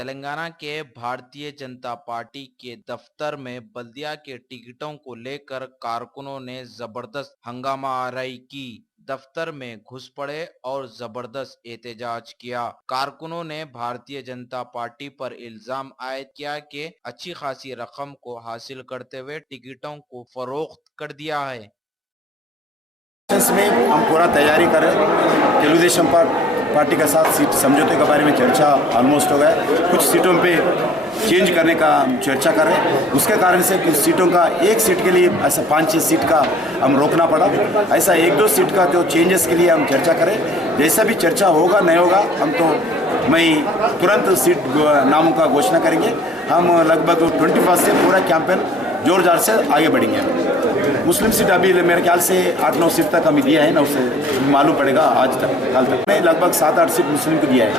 तेलंगाना के भारतीय जनता पार्टी के दफ्तर में बल्दिया के टिकटों को लेकर कारकुनों ने जबरदस्त हंगामा आराई की। दफ्तर में घुस पड़े और जबरदस्त एहतजाज किया। कारकुनों ने भारतीय जनता पार्टी पर इल्जाम आयद किया कि अच्छी खासी रकम को हासिल करते हुए टिकटों को फरोख्त कर दिया है। में हम पूरा तैयारी कर रहे हैं। तेलुगुदेशम पार्टी के साथ सीट समझौते के बारे में चर्चा ऑलमोस्ट हो गया। कुछ सीटों पे चेंज करने का हम चर्चा कर रहे हैं। उसके कारण से कुछ सीटों का एक सीट के लिए ऐसा 5-6 सीट का हम रोकना पड़ा। ऐसा 1-2 सीट का जो चेंजेस के लिए हम चर्चा करें। जैसा भी चर्चा होगा नहीं होगा हम तो तुरंत सीट नामों का घोषणा करेंगे। हम लगभग 21 से पूरा कैंपेन जोर जार से आगे बढ़ेंगे। मुस्लिम सीट अभी मेरे ख्याल से 8-9 सीट तक हमें दिया है ना, उससे मालूम पड़ेगा आज तक कल तक में लगभग 7-8 सीट मुस्लिम को दिया है।